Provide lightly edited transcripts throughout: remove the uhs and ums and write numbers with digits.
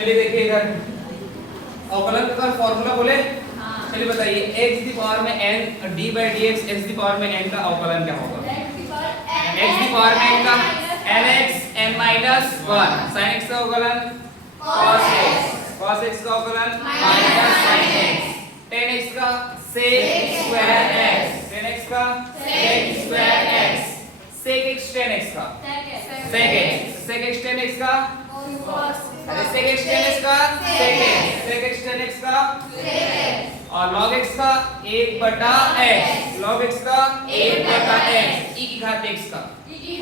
चलिए देखिए इधर अवकलन का फॉर्मूला बोले। चलिए बताइए x की पावर में n d/dx x की पावर में n का अवकलन क्या होगा? x की पावर में n का nx n minus 1 sin x का अवकलन cos x का अवकलन minus sin x tan x का sec square x tan x का sec square x sec x tan x का sec x tan x का sec x tan x का sec x tan x का और log x का 1/x log x का 1/x e की घात x का e की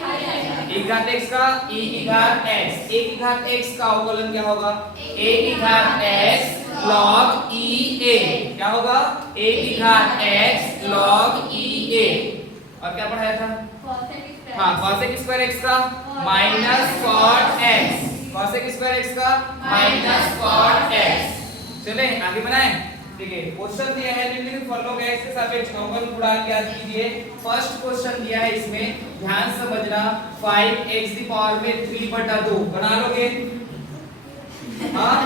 घात x का e की घात x e की घात x का अवकलन क्या होगा? a की घात x log e a क्या होगा? a की घात x log e a। और क्या पढ़ाया था? हाँ cosec स्क्वायर x का minus cot x cosec square x का माइनस cot x। चले आगे बनाएं। ठीक है, क्वेश्चन दिया है निम्नलिखित फलनों का x के सापेक्ष अवकलन गुणांक ज्ञात कीजिए। फर्स्ट क्वेश्चन दिया है, इसमें ध्यान समझना। 5x की पावर में 3/2 बना लोगे। हाँ,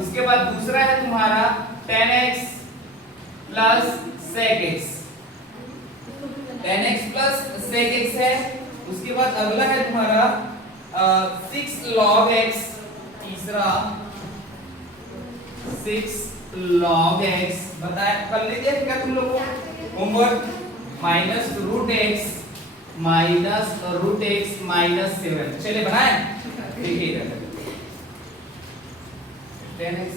उसके बाद दूसरा है तुम्हारा 10x plus sec x 10x plus sec x है। उसके बाद अगला है तुम्हारा 6 log x। तीसरा 6 log x बताया, कर लीजिए क्या तुम लोग को homework. Minus root x minus 7। चलिए बनाएं। देखिए इधर 10x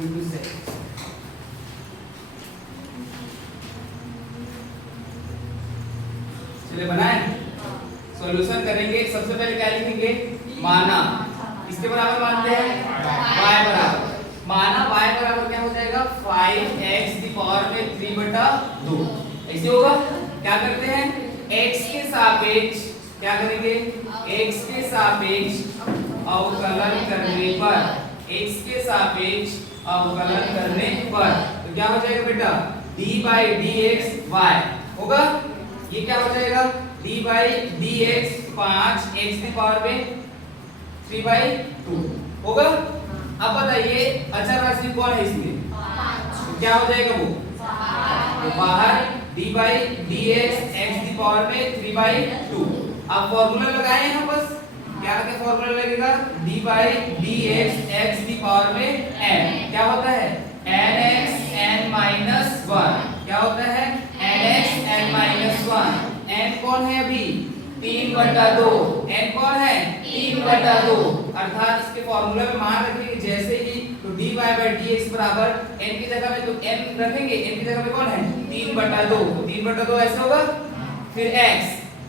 into 6 चलिए बनाएं। सॉल्यूशन करेंगे। सबसे पहले क्या लिखेंगे? माना इसके बराबर मानते हैं y बराबर माना y बराबर क्या हो जाएगा? 5x की पावर में 3/2 ऐसे होगा। क्या करते हैं? x के सापेक्ष क्या करेंगे? x के सापेक्ष अवकलन करने पर x के सापेक्ष अवकलन करने पर तो क्या हो जाएगा बेटा? d/dx y होगा। ये क्या हो जाएगा? d/dx 5x की पावर में 3/2 होगा। अब बताइए अचर राशि कौन है इसमें? तो क्या हो जाएगा वो? तो बाहर d/dx x की पावर में 3/2। अब फॉर्मूला लगाए हैं बस। क्या क्या फॉर्मूला लगेगा? d/dx x की पावर में n क्या होता है? nx n-1 क्या होता है? nx n-1 n कौन है अभी? 3/2 n कौन है? 3/2 अर्थात इसके फॉर्मूला में मान रखेंगे जैसे ही तो dy/dx बराबर n की जगह में तो n रखेंगे, n की जगह में कौन है? 3/2 तो 3/2 ऐसे होगा। फिर x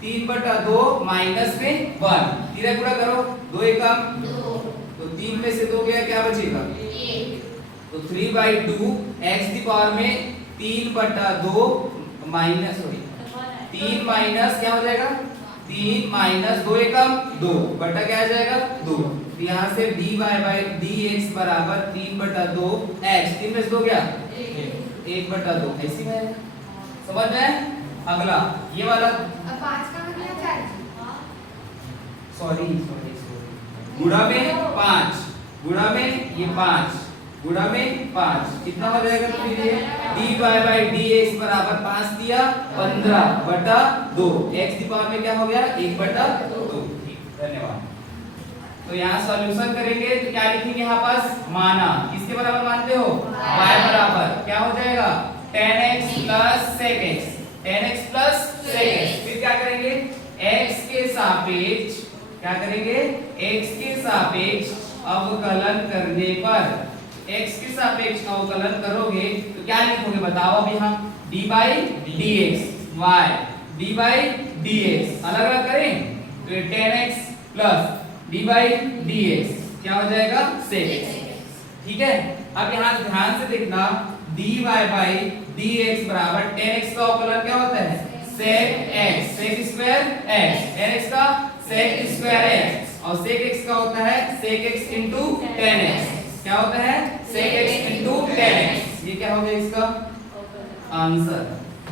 3/2 माइनस में 1 तीरा गुणा करो 2 एकम 2 तो 3 में से 2 गया क्या बचेगा? 1 तो 3/2 x की पावर में 3/2 माइनस 3 माइनस क्या हो जाएगा? 3 माइनस 2 एकम 2 बटा क्या आ जाएगा? 2। तो यहाँ से dy/dx बराबर 3/2 x 3 में से 2 गया 1/2 ऐसी में समझ में? अगला ये वाला 5 का मतलब क्या है? सॉरी गुणा में 5 गुणा में ये 5 गुणा में 5 कितना हो जाएगा? तो ये dy/dx बराबर 5 दिया 15/2 x की पावर में क्या हो गया? 1/2। धन्यवाद। तो यहाँ सॉल्यूशन करेंगे तो क्या लिखेंगे यहाँ पास? माना किसके बराबर मानते हो? y बराबर क्या हो जाएगा? 10x plus sec x 10x plus sec x। फिर क्या करेंगे? x के सापेक्ष क्या करेंगे? x के सापेक्ष अवकलन करने पर x के सापेक्ष अवकलन करोगे तो क्या लिखोगे बताओ अब यहाँ? d/dx y d/dx अलग अलग करें तो ये 10x प्लस d/dx क्या हो जाएगा? sec x। ठीक है, अब यहाँ ध्यान से देखना dy/dx बराबर 10x का अवकलन क्या होता है? sec x sec square x 10x का sec स्क्वायर x और sec x का होता है sec x into 10x क्या होता है? sec x into 10x। ये क्या हो गया इसका आंसर।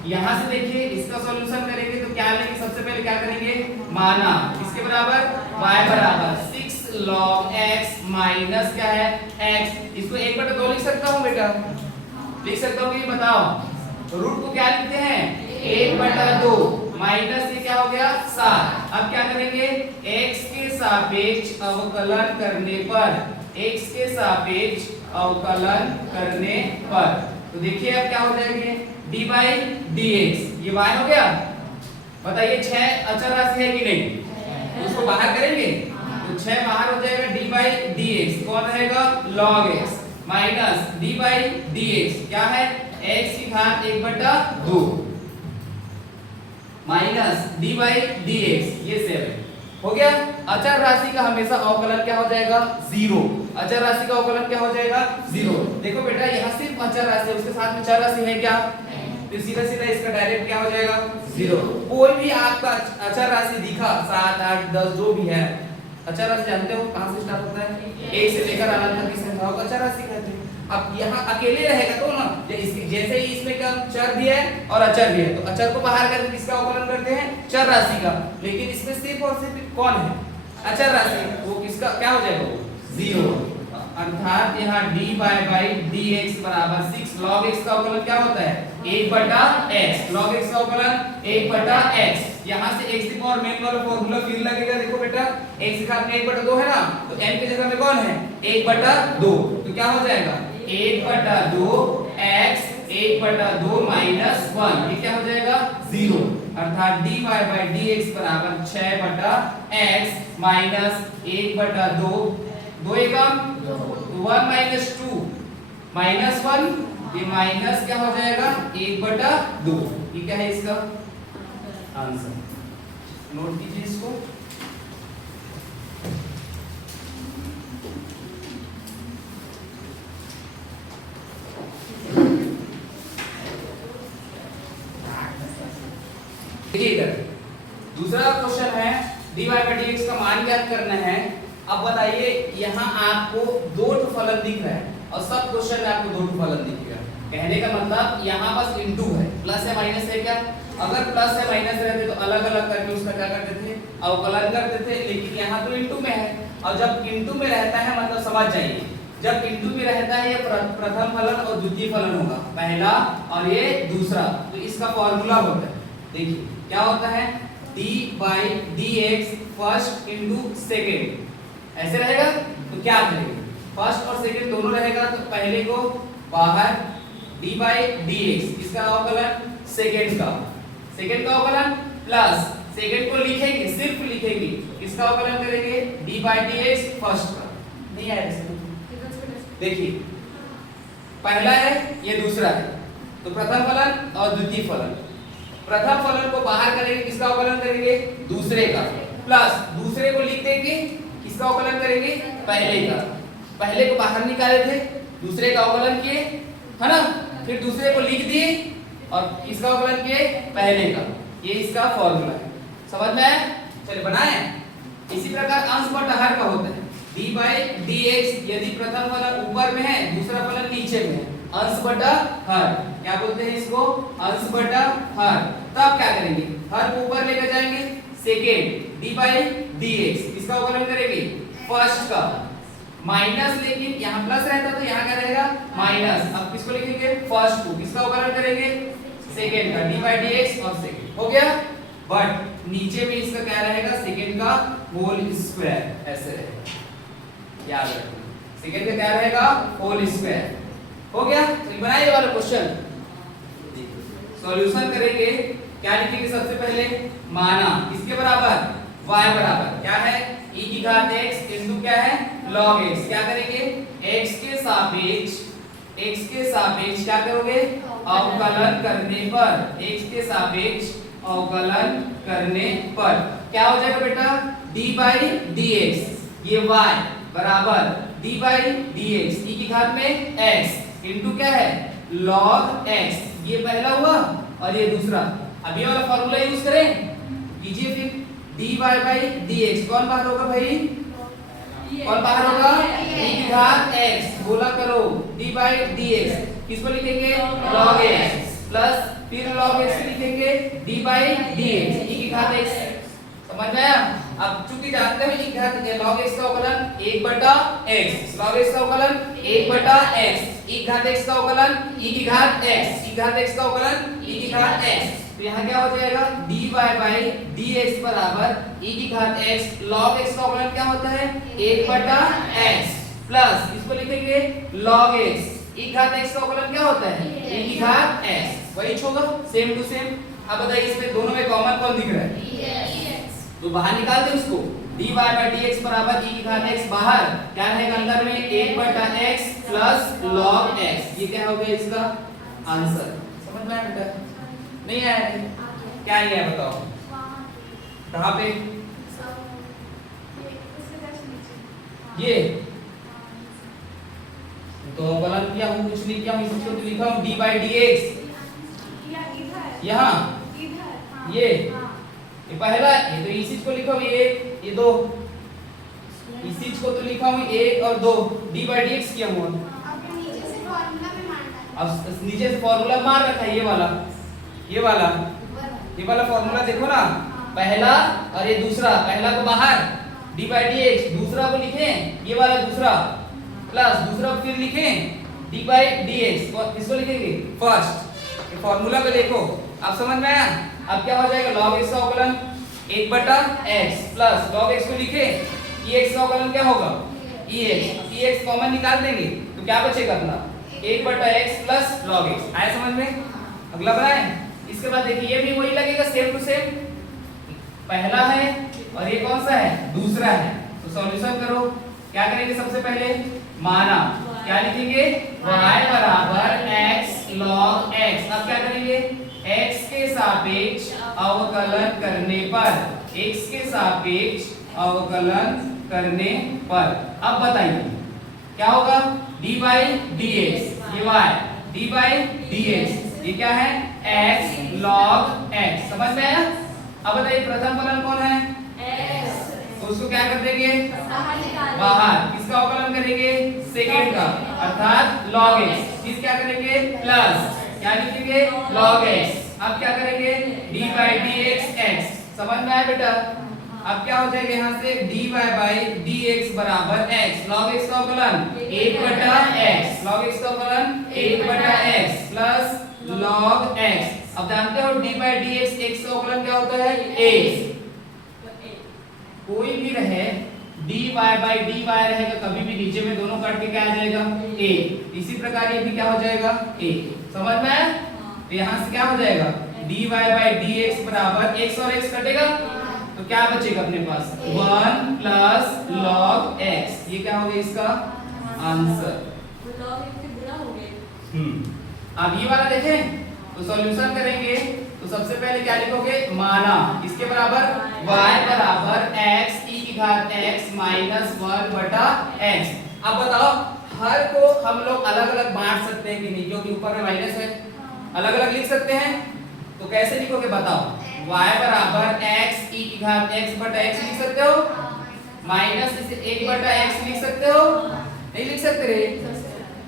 यहाँ से देखिए इसका सॉल्यूशन करेंगे तो क्या लेंगे? सबसे पहले क्या करेंगे? माना किसके बराबर? y बराबर 6 log x माइनस क्या है x। इसको 1/2 लिख सकता हूँ बेटा, लिख सकता हूँ कि बताओ रूट को क्या लिखते हैं 1/2 माइनस ये क्या हो गया 7। अब क्या करेंगे x के सापेक्ष अवकलन करने पर, x के सापेक्ष अवकलन करने पर तो देखिए अब क्या हो जाएंगे d बाई dx, ये y हो गया। बताइए 6 अचर राशि है कि नहीं, उसको बाहर करेंगे तो 6 बाहर हो जाएगा d बाई dx, कौन रहेगा log x minus d by dx क्या है x की घात 1/2 माइनस d बाई dx, ये 7 हो गया। अचर राशि का हमेशा अवकलन क्या हो जाएगा 0, अचर राशि का अवकलन क्या हो जाएगा 0। देखो बेटा यहाँ सिर्फ अचर राशि है, उसके साथ में चर राशि है क्या, तो सीधा सीधा इसका डायरेक्ट क्या हो जाएगा 0। कोई भी आपका अचर राशि दिखा 7 8 10 जो भी है, अचर राशि जानते हो कहां से स्टार्ट होता है, एक से लेकर अनंत तक की संख्याओं को अचर राशि कहते हैं। अब यहाँ अकेले रहेगा तो ना, जैसे ही इसमें क्या चर भी है और अचर भी है, तो अचर को बाहर करके किसका अवकलन करते हैं चर राशि का, लेकिन इसमें सिर्फ और सिर्फ कौन है अचर राशि, वो किसका क्या हो जाएगा 0। अर्थात यहाँ dy बाई dx बराबर 6 log x का अवकलन क्या होता है 1/x, log x का अवकलन 1/x। यहाँ से x की पावर मेन वाला फॉर्मूला फिर लगेगा, देखो बेटा x की घात में 1/2 है ना, तो n की जगह में कौन है 1/2, तो क्या हो जाएगा 1/2x 1/2 माइनस 1, ये क्या हो जाएगा 0। अर्थात dy बाई dx बराबर 6/x माइनस 1/2, 2 एकम 1 माइनस 2 माइनस 1, ये माइनस क्या हो जाएगा 1/2, ये क्या है इसका आंसर। नोट कीजिए इसको। देखिए इधर दूसरा क्वेश्चन है dy बाई dx का मान ज्ञात करना है। अब बताइए यहाँ आपको 2 फलन दिख रहा है और सब क्वेश्चन में आपको 2 फलन दिखेगा, कहने का मतलब यहाँ बस इनटू है, प्लस है माइनस है क्या, अगर प्लस है माइनस रहते तो अलग अलग करके उसका क्या करते थे अवकलन करते थे, लेकिन यहाँ तो इनटू में है। और जब इनटू में रहता है मतलब समझ जाइए, जब इनटू में रहता है ये प्रथम फलन और द्वितीय फलन होगा, पहला और ये दूसरा, तो इसका फॉर्मूला होता है, देखिए क्या होता है d by dx first into second, ऐसे रहेगा तो क्या करेंगे फर्स्ट और सेकंड दोनों रहेगा, तो पहले को बाहर d बाई dx इसका अवकलन सेकंड का अवकलन प्लस सेकंड को लिखेंगे सिर्फ लिखेंगे, इसका अवकलन करेंगे d बाई dx फर्स्ट का, नहीं आएगा। देखिए पहला है ये दूसरा है, तो प्रथम फलन और द्वितीय फलन, प्रथम फलन को बाहर करेंगे किसका अवकलन करेंगे दूसरे का, प्लस दूसरे को लिख देंगे किसका अवकलन करेंगे पहले का, पहले को बाहर निकाले थे दूसरे का अवकलन किए है ना, फिर दूसरे को लिख दिए और किसका अवकलन किए पहले का, ये इसका फॉर्मूला है, समझ में आया। चलिए बनाए। इसी प्रकार अंश बटा हर का होता है d बाई dx, यदि प्रथम फलन ऊपर में है दूसरा फलन नीचे में है, अंश बटा हर, क्या बोलते हैं इसको अंश बटा हर। तब क्या करेंगे हर को ऊपर लेकर जाएंगे, सेकेंड d बाई dx किसका अवकलन करेंगे फर्स्ट का, माइनस लेकिन यहाँ प्लस रहता तो यहाँ क्या रहेगा माइनस, अब किसको लिखेंगे फर्स्ट को, किसका अवकलन करेंगे सेकेंड का d बाई dx और सेकेंड हो गया, बट नीचे में इसका क्या रहेगा सेकेंड का होल स्क्वायर, ऐसे रहेगा, याद रखना सेकेंड का क्या रहेगा होल स्क्वायर। हो गया, तो बनाइए वाला क्वेश्चन, सॉल्यूशन करेंगे, क्या लिखेंगे सबसे पहले माना किसके बराबर y बराबर क्या है e की घात x इंटू क्या है log x, क्या करेंगे x के सापेक्ष क्या करोगे अवकलन करने पर, x के सापेक्ष अवकलन करने पर क्या हो जाएगा बेटा d बाई dx, ये y बराबर d बाई dx e की घात में x इंटू क्या है log x, ये पहला हुआ और ये दूसरा। अब ये वाला फॉर्मूला यूज करें, कीजिए फिर dy बाई dx, कौन बाहर होगा भाई कौन बाहर होगा e की घात x, बोला करो d बाई dx किसको लिखेंगे log x, प्लस फिर log x लिखेंगे d बाई dx e की घात x, समझ आया। अब चूंकि जानते हैं कि घात log x का अवकलन 1/x, log x का अवकलन 1/x, e घात x का अवकलन e की घात x, e घात x का अवकलन e की घात x। तो यहाँ क्या हो जाएगा dy dx बराबर e की घात x, log x का अवकलन क्या होता है 1/x प्लस इसको लिखेंगे log x, e घात x का अवकलन क्या होता है e की घात x, वही होगा सेम टू सेम। अब बताइए इसमें दोनों में कॉमन कौन दिख रहा है तो बाहर निकाल दे उसको, dy/dx बराबर e की घात x, बाहर क्या रहेगा अंदर में 1/x प्लस log x। ये क्या हो गया इसका आंसर। समझ में आया बेटा? नहीं आया? क्या नहीं है बताओ कहाँ पे? ये तो अवकलन किया हूँ, कुछ नहीं किया हूँ, इसको तो लिखा हूँ dy/dx यहाँ ये पहला, ये तो इस चीज को लिखा हूँ एक, ये दो, इस चीज को तो लिखा हूँ एक और दो, dy/dx किया हुआ। अब नीचे से फॉर्मूला मार रखा है, ये वाला फॉर्मूला देखो ना, पहला और ये दूसरा, पहला को बाहर dy/dx, दूसरा को लिखें ये वाला दूसरा प्लस दूसरा को फिर लिखें dy/dx, किसको लिखेंगे फर्स्ट। ये फॉर्मूला को देखो, अब समझ में आया? अब क्या हो जाएगा log x का अवकलन 1/x प्लस log x को लिखे ex का अवकलन क्या होगा ex कॉमन निकाल देंगे तो क्या बचेगा अपना 1/x प्लस log x। आया समझ में? अगला बनाए। इसके बाद देखिए ये भी वही लगेगा सेम टू सेम, पहला है और ये कौन सा है दूसरा है। तो सॉल्यूशन करो, क्या करेंगे सबसे पहले माना, क्या लिखेंगे y बराबर x log x। अब क्या करेंगे x के सापेक्ष अवकलन करने पर, x के सापेक्ष अवकलन करने पर। अब बताइए क्या होगा dy/dx, ये y dy/dx, ये क्या है x log x। समझ में आया? अब बताइए प्रथम फलन कौन है x, तो उसको क्या कर देंगे बाहर, किसका अवकलन करेंगे सेकंड का अर्थात log x, फिर क्या करेंगे प्लस क्या लिखेंगे log x। अब क्या करेंगे dy/dx x। समझ में आया बेटा? अब क्या हो जाएगा यहाँ से dy/dx बराबर x, log x का अवकलन 1/x, log x का अवकलन 1/x प्लस log x। अब जानते हो dy/dx x का अवकलन क्या होता है a, कोई भी रहे dy/dy रहेगा कभी भी नीचे में दोनों काट के क्या आ जाएगा a, इसी प्रकार ये भी क्या हो जाएगा a। समझ में आया? तो यहाँ से क्या हो जाएगा dy/dx बराबर x और x कटेगा तो क्या बचेगा अपने पास 1 प्लस log x। ये क्या हो गया इसका आंसर। अब ये वाला देखें तो सॉल्यूशन करेंगे तो सबसे पहले क्या लिखोगे माना, इसके बराबर y बराबर x e की घात x माइनस 1/x। अब बताओ हर को हम लोग अलग अलग बांट सकते हैं कि नहीं, क्योंकि ऊपर में माइनस है, अलग अलग लिख सकते हैं। तो कैसे लिखोगे बताओ, y बराबर x e की घात x/x लिख सकते हो, माइनस इसे 1/x लिख सकते हो, नहीं लिख सकते रे?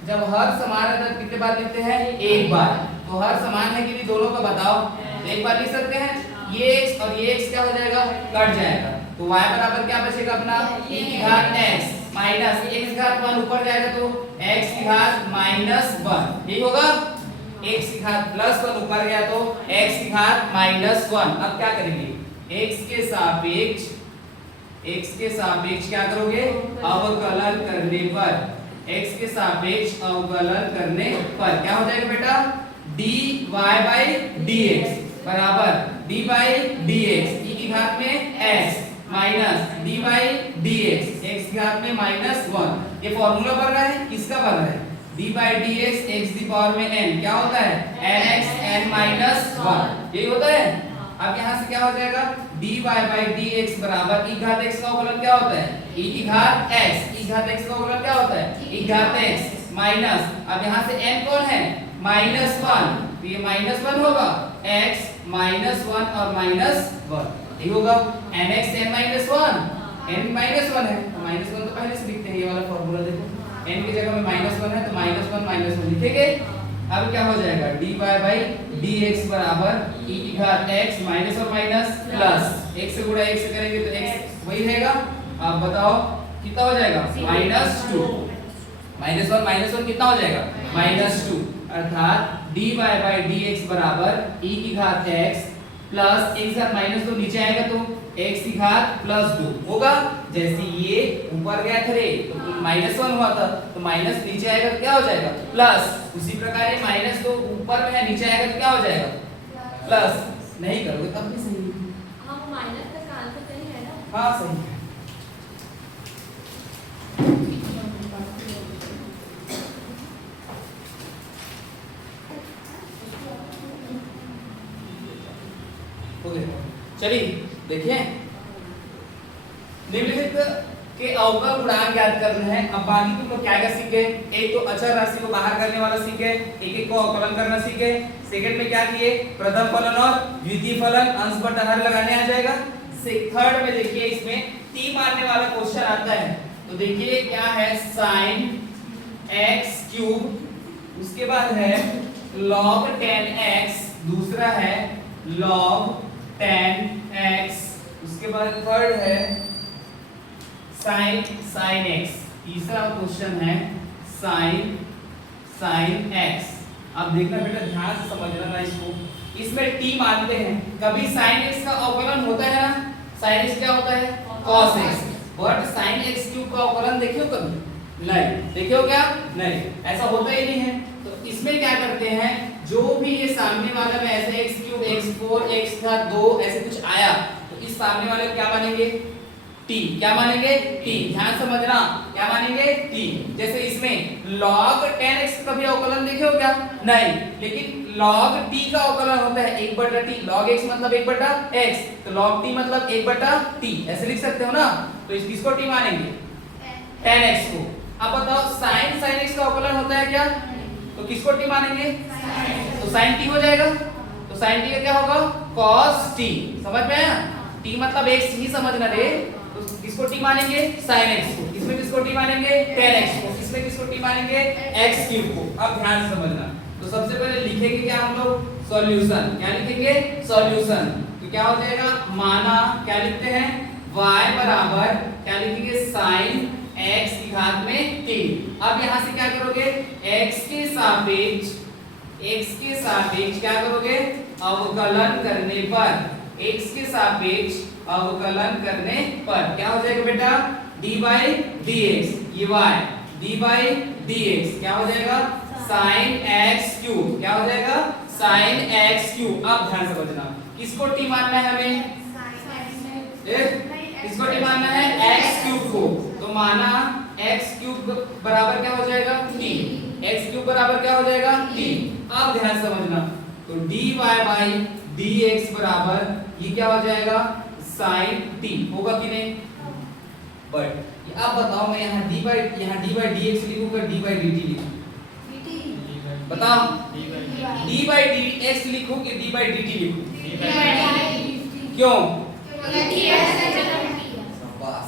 जब हर समान है तो कितने बार लिखते हैं एक बार, तो हर समान है कि नहीं दोनों का बताओ, एक बार लिख सकते हैं। ये x और ये x क्या हो जाएगा कट जाएगा, तो y बराबर क्या बचेगा अपना e की घात x माइनस x की घात 1 ऊपर जाएगा तो x की घात माइनस 1, यही होगा। x की घात प्लस 1 ऊपर गया तो x की घात माइनस 1। अब क्या करेंगे x के सापेक्ष क्या करोगे अवकलन करने पर, x के सापेक्ष अवकलन करने पर क्या हो जाएगा बेटा dy/dx बराबर d/dx e की घात में x माइनस d/dx x की घात में माइनस 1। ये फॉर्मूला बन रहा है, किसका बन रहा है d/dx x की पावर में n, क्या होता है nx n माइनस 1, यही होता है। अब यहाँ से क्या हो जाएगा dy/dx बराबर e घात x का अवकलन क्या होता है e की घात x, e घात x का अवकलन क्या होता है e घात x माइनस, अब यहाँ से n कौन है माइनस 1, तो ये माइनस 1 होगा x माइनस 1 और माइनस 1, ये होगा nx n minus 1, n minus 1 है तो माइनस 1 तो पहले से लिखते हैं, ये वाला फॉर्मूला देखो n की जगह में माइनस 1 है तो माइनस 1 लिखेंगे। अब क्या हो जाएगा dy/dx बराबर e की घात x माइनस और माइनस प्लस, x से गुणा x से करेंगे तो x वही रहेगा। आप बताओ कितना हो जाएगा -2 -1 कितना हो जाएगा -2 अर्थात dy by dx बराबर e की घात x प्लस एक साथ -2 नीचे आएगा तो x की घात +2 होगा। जैसे ये ऊपर गया था रे तो -1 हुआ था तो माइनस नीचे आएगा तो क्या हो जाएगा प्लस। उसी प्रकार ये -2 ऊपर में है नीचे आएगा तो क्या हो जाएगा प्लस। नहीं करोगे तब भी सही। हम माइनस का आंसर सही है ना? हाँ सही है। चलिए देखिए निम्नलिखित के अवकल गुणांक ज्ञात करना है। अब बाकी तुम लोग क्या क्या सीखे, एक तो अचर राशि को बाहर करने वाला सीखे, एक एक को अवकलन करना सीखे। सेकंड में क्या किए, प्रथम फलन और द्वितीय फलन अंश बटा हर लगाने आ जाएगा। थर्ड में देखिए इसमें टी मारने वाला क्वेश्चन आता है तो देखिए क्या है sin x क्यूब, उसके बाद है log 10x, दूसरा है log 10x, उसके बाद थर्ड है sin x, तीसरा क्वेश्चन है sin x। अब देखना बेटा ध्यान से समझना ना इसको। इसमें t मानते हैं, कभी sin x का अवकलन होता है ना, sin x क्या होता है cos x, but sin x cube का अवकलन देखियो कभी नहीं, देखियो क्या नहीं, ऐसा होता ही नहीं है। तो इसमें क्या करते हैं, जो भी ये सामने वाला में ऐसे x क्यूब x4 x था 2 ऐसे कुछ आया तो इस सामने वाले क्या मानेंगे t, क्या मानेंगे t, ध्यान समझना क्या मानेंगे t। जैसे इसमें log 10x कभी अवकलन देखे हो क्या नहीं, लेकिन log t का अवकलन होता है 1/t, log x मतलब 1/x तो log t मतलब 1/t ऐसे लिख सकते हो ना। तो इसको t मानेंगे 10x को। अब बताओ sin x का अवकलन होता है क्या, तो किसको t मानेंगे तो sin t हो जाएगा। तो sin t का क्या होगा cos t, समझ में आया, t मतलब x ही समझना रे। तो किसको t मानेंगे sin x को, इसमें किसको t मानेंगे 10x को, इसमें किसको t मानेंगे x क्यूब को। अब ध्यान से समझना, तो सबसे पहले लिखेंगे क्या हम लोग सॉल्यूशन, क्या लिखेंगे सॉल्यूशन। तो क्या हो जाएगा, माना क्या लिखते हैं y बराबर क्या लिखेंगे sin x की घात में 3। अब यहां से क्या करोगे x के सापेक्ष क्या करोगे अवकलन करने पर, x के सापेक्ष अवकलन करने पर क्या हो जाएगा बेटा d by dx, ये y d by dx क्या हो जाएगा sin x क्यूब, क्या हो जाएगा sin x क्यूब। अब ध्यान से समझना किसको t मानना है हमें, किसको t मानना है x क्यूब को। तो माना x क्यूब बराबर क्या हो जाएगा t, x क्यूब बराबर क्या हो जाएगा t। अब ध्यान से समझना, तो dy by dx बराबर ये क्या हो जाएगा sin t होगा कि नहीं। बट अब बताओ मैं यहाँ d by dx लिखूंगा d by dt लिखूं, बताओ d by dx लिखूं कि d by dt लिखूं, क्यों बस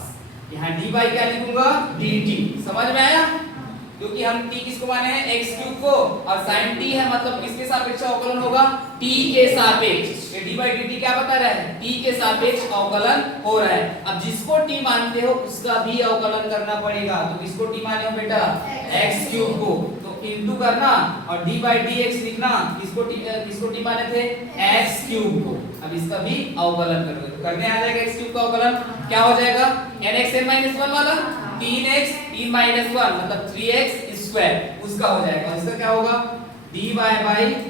यहाँ d by क्या लिखूंगा dt, समझ में आया, क्योंकि हम t किसको माने हैं x क्यूब को और sin t है मतलब किसके सापेक्ष अवकलन होगा t के सापेक्ष। ये d by dt क्या बता रहा है t के सापेक्ष अवकलन हो रहा है। अब जिसको t मानते हो उसका भी अवकलन करना पड़ेगा, तो किसको t माने हो बेटा x क्यूब को, तो इनटू करना और d by dx लिखना, किसको t माने थे x क्यूब को। अब इसका भी अवकलन करोगे तो करने आ जाएगा x क्यूब का अवकलन, क्या हो जाएगा nx n 1 वाला 3x 3 - 1 मतलब 3x स्क्वायर, उसका हो जाएगा। इसका क्या होगा dy by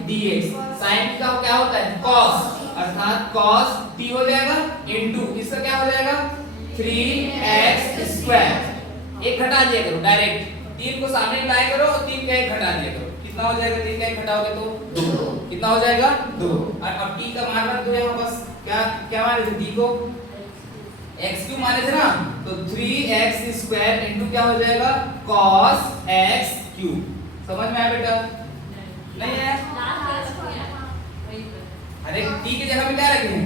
dx, sin का क्या होता है cos, अर्थात cos t हो जाएगा इनटू इसका क्या हो जाएगा 3x स्क्वायर। एक घटा दिया करो डायरेक्ट, 3 को सामने लाया करो और 3 का 1 घटा दिया करो, कितना हो जाएगा 3 का 1 घटाओगे तो 2, कितना हो जाएगा 2। और अब t का मान रख दो यहाँ बस, क्या माने थे t को x क्यूब माने थे ना, तो 3x स्क्वायर इनटू क्या हो जाएगा cos x क्यूब। समझ में आया बेटा नहीं है। अरे t की जगह पे क्या रखेंगे,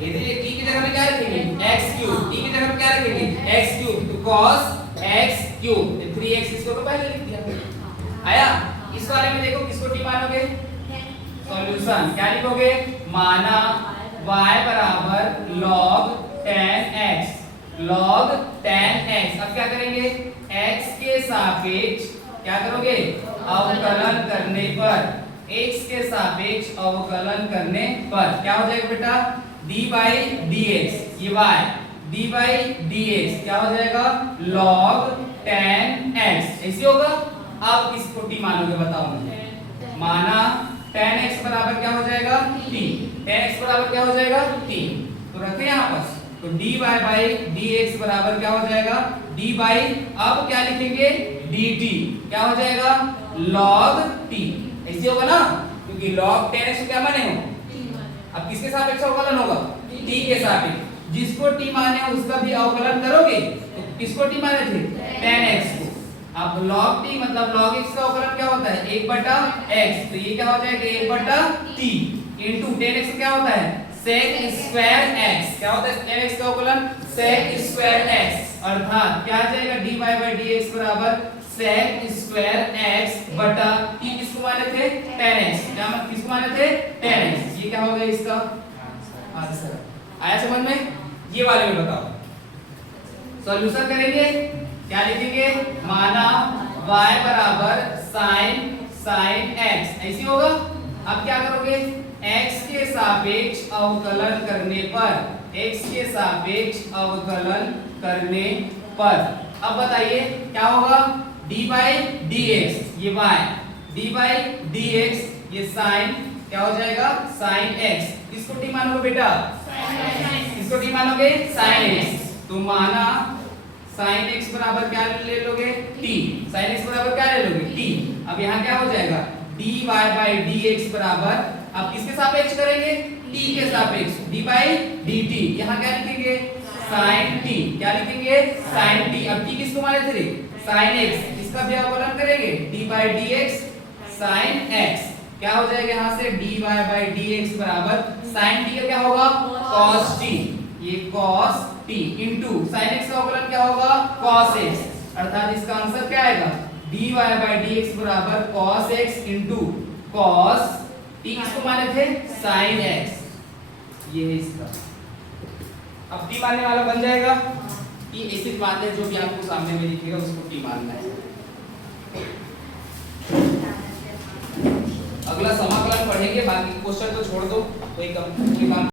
यदि t की जगह पे क्या रखेंगे x क्यूब, t की जगह पे क्या रखेंगे x क्यूब, तो cos x क्यूब 3x इसको तो पहले लिख दिया आया। इस वाले में देखो किसको t मानोगे सॉल्यूशन, क्या लिखोगे माना y बराबर log tan x log tan x। अब क्या करेंगे, x के सापेक्ष क्या करोगे, अवकलन करने पर, x के सापेक्ष अवकलन करने पर क्या हो जाएगा बेटा, d by dx, ये y d by dx क्या हो जाएगा, log tan x, ऐसे होगा। अब इसको t मानोगे, बताओ मुझे, माना tan x बराबर क्या हो जाएगा, t, tan x बराबर क्या हो जाएगा, t, तो रखे यहाँ पर, तो dy by dx बराबर क्या हो जाएगा, d by, अब क्या लिखेंगे, dt क्या हो जाएगा, log t, ऐसे होगा ना, क्योंकि log tan x क्या माने हो, अब किसके सापेक्ष अवकलन होगा, t के सापेक्ष, जिसको t माने उसका भी अवकलन करोगे, तो किसको t माने थे, tan x को। अब log t मतलब log x का अवकलन क्या होता है, 1/x, तो ये क्या हो जाएगा 1/t इनटू tan x क्या होता है, sec स्क्वायर x, क्या होता है tan x का अवकलन, sec स्क्वायर x, अर्थात क्या आ जाएगा dy by dx बराबर sec स्क्वायर x बटा t, किसको माने थे, tan x, क्या मतलब किसको माने थे, tan x, ये क्या हो गया इसका आंसर। आया समझ में, ये वाले में बताओ, सॉल्यूशन करेंगे, क्या लिखेंगे, माना y बराबर sin x, ऐसी होगा। अब क्या करोगे, x के सापेक्ष अवकलन करने पर, x के सापेक्ष अवकलन करने पर, अब बताइए क्या होगा, d by dx, ये y, d by dx, ये sin क्या हो जाएगा, sin x, किसको t मानोगे बेटा, किसको t मानोगे, sin x, तो माना sin x बराबर क्या ले लोगे, t, sin x बराबर क्या ले लोगे, t, अब यहाँ क्या हो जाएगा, dy by dx बराबर, अब किसके सापेक्ष करेंगे, t के सापेक्ष, d by dt, यहाँ क्या लिखेंगे, sin t, क्या लिखेंगे, sin t, अब t किसको माने थे, sin x, इसका भी अवकलन करेंगे, d by dx sin x, क्या हो जाएगा यहाँ से dy by dx बराबर sin t का क्या होगा, cos t, ये cos t into sin x का अवकलन क्या होगा, cos x, अर्थात इसका आंसर क्या आएगा, dy by dx बराबर cos x into cos t, किसको माने थे, sin x, ये है इसका। अब t मानने वाला बन जाएगा, ये ऐसी बात है जो भी आपको सामने में दिखेगा उसको t मानना है। अगला समाकलन पढ़ेंगे, बाकी क्वेश्चन तो छोड़ दो, कोई काम